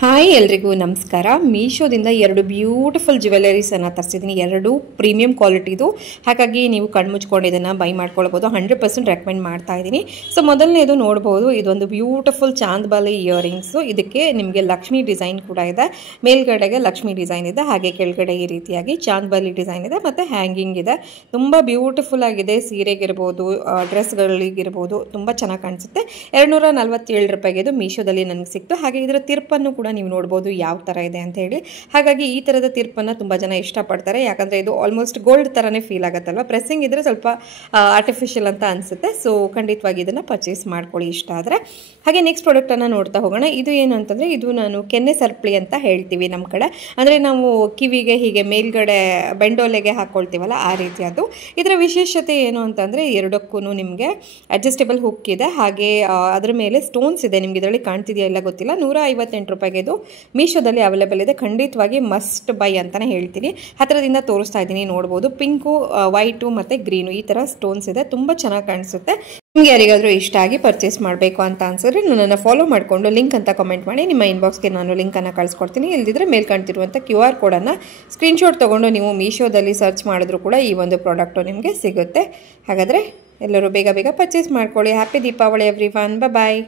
Hi ಎಲ್ರಿಗೂ ನಮಸ್ಕಾರ. ಮೀಶೋದಿಂದ 2 beautiful ಜ್ಯುವೆಲರೀಸನ್ನು ತರಿಸಿದ್ದೀನಿ. 2 premium ಕ್ವಾಲಿಟಿದು, ಹಾಗಾಗಿ ನೀವು ಕಣ್ಮುಚ್ಕೊಂಡು ಇದನ್ನು ಬೈ ಮಾಡ್ಕೊಳ್ಬೋದು. 100% ರೆಕಮೆಂಡ್ ಮಾಡ್ತಾ ಇದ್ದೀನಿ. ಸೊ ಮೊದಲನೇದು ನೋಡ್ಬೋದು, ಇದೊಂದು ಬ್ಯೂಟಿಫುಲ್ ಚಾಂದ್ಬಾಲಿ ಇಯರಿಂಗ್ಸು. ಇದಕ್ಕೆ ನಿಮಗೆ ಲಕ್ಷ್ಮಿ ಡಿಸೈನ್ ಕೂಡ ಇದೆ. ಮೇಲ್ಗಡೆಗೆ ಲಕ್ಷ್ಮಿ ಡಿಸೈನ್ ಇದೆ, ಹಾಗೆ ಕೆಳಗಡೆ ಈ ರೀತಿಯಾಗಿ ಚಾಂದ್ಬಾಲಿ ಡಿಸೈನ್ ಇದೆ, ಮತ್ತು ಹ್ಯಾಂಗಿಂಗ್ ಇದೆ. ತುಂಬ ಬ್ಯೂಟಿಫುಲ್ ಆಗಿದೆ. ಸೀರೆಗಿರ್ಬೋದು, ಡ್ರೆಸ್ಗಳಿಗಿರ್ಬೋದು, ತುಂಬ ಚೆನ್ನಾಗಿ ಕಾಣಿಸುತ್ತೆ. 247 ರೂಪಾಯಿಗೆ ಇದು ಮೀಶೋದಲ್ಲಿ ನನಗೆ ಸಿಕ್ತು. ಹಾಗೆ ಇದರ ತಿರ್ಪನ್ನು ಕೂಡ ನೀವು ನೋಡ್ಬೋದು ಯಾವ ಥರ ಇದೆ ಅಂತ ಹೇಳಿ. ಹಾಗಾಗಿ ಈ ಥರದ ತಿರ್ಪನ್ನು ತುಂಬ ಜನ ಇಷ್ಟಪಡ್ತಾರೆ, ಯಾಕಂದರೆ ಇದು ಆಲ್ಮೋಸ್ಟ್ ಗೋಲ್ಡ್ ಥರನೇ ಫೀಲ್ ಆಗುತ್ತಲ್ವ. ಪ್ರೆಸ್ಸಿಂಗ್ ಇದ್ದರೆ ಸ್ವಲ್ಪ ಆರ್ಟಿಫಿಷಿಯಲ್ ಅಂತ ಅನಿಸುತ್ತೆ. ಸೊ ಖಂಡಿತವಾಗಿ ಇದನ್ನು ಪರ್ಚೇಸ್ ಮಾಡ್ಕೊಳ್ಳಿ ಇಷ್ಟ ಆದರೆ. ಹಾಗೆ ನೆಕ್ಸ್ಟ್ ಪ್ರಾಡಕ್ಟನ್ನು ನೋಡ್ತಾ ಹೋಗೋಣ. ಇದು ಏನು ಅಂತಂದರೆ, ಇದು ನಾನು ಕೆನ್ನೆ ಸರ್ಪಳಿ ಅಂತ ಹೇಳ್ತೀವಿ ನಮ್ಮ ಕಡೆ. ಅಂದರೆ ನಾವು ಕಿವಿಗೆ ಹೀಗೆ ಮೇಲ್ಗಡೆ ಬೆಂಡೋಲೆಗೆ ಹಾಕ್ಕೊಳ್ತೀವಲ್ಲ, ಆ ರೀತಿ ಅದು. ಇದರ ವಿಶೇಷತೆ ಏನು ಅಂತಂದರೆ, ಎರಡಕ್ಕೂ ನಿಮಗೆ ಅಡ್ಜಸ್ಟೇಬಲ್ ಹುಕ್ ಇದೆ, ಹಾಗೆ ಅದರ ಮೇಲೆ ಸ್ಟೋನ್ಸ್ ಇದೆ. ನಿಮ್ಗೆ ಇದರಲ್ಲಿ ಕಾಣ್ತಿದೆಯಾ ಇಲ್ಲ ಗೊತ್ತಿಲ್ಲ. 158 ರೂಪಾಯಿಗೆ ಇದು ಮೀಶೋದಲ್ಲಿ ಅವೈಲೇಬಲ್ ಇದೆ. ಖಂಡಿತವಾಗಿ ಮಸ್ಟ್ ಬೈ ಅಂತಲೇ ಹೇಳ್ತೀನಿ. ಹತ್ತಿರದಿಂದ ತೋರಿಸ್ತಾ ಇದ್ದೀನಿ, ನೋಡ್ಬೋದು. ಪಿಂಕು, ವೈಟು ಮತ್ತು ಗ್ರೀನು ಈ ಥರ ಸ್ಟೋನ್ಸ್ ಇದೆ. ತುಂಬ ಚೆನ್ನಾಗಿ ಕಾಣಿಸುತ್ತೆ. ನಿಮಗೆ ಯಾರಿಗಾದರೂ ಇಷ್ಟ ಆಗಿ ಪರ್ಚೇಸ್ ಮಾಡಬೇಕು ಅಂತ ಅನ್ಸಿದ್ರೆ ನನ್ನನ್ನು ಫಾಲೋ ಮಾಡಿಕೊಂಡು ಲಿಂಕ್ ಅಂತ ಕಮೆಂಟ್ ಮಾಡಿ, ನಿಮ್ಮ ಇನ್ಬಾಕ್ಸ್ಗೆ ನಾನು ಲಿಂಕನ್ನು ಕಳಿಸ್ಕೊಡ್ತೀನಿ. ಇಲ್ದಿದ್ರೆ ಮೇಲೆ ಕಾಣ್ತಿರುವಂಥ QR ಕೋಡನ್ನು ಸ್ಕ್ರೀನ್ಶಾಟ್ ತೊಗೊಂಡು ನೀವು ಮೀಶೋದಲ್ಲಿ ಸರ್ಚ್ ಮಾಡಿದ್ರು ಕೂಡ ಈ ಒಂದು ಪ್ರಾಡಕ್ಟು ನಿಮಗೆ ಸಿಗುತ್ತೆ. ಹಾಗಾದರೆ ಎಲ್ಲರೂ ಬೇಗ ಬೇಗ ಪರ್ಚೇಸ್ ಮಾಡ್ಕೊಳ್ಳಿ. Happy Deepavali everyone. ಬಾಯ್.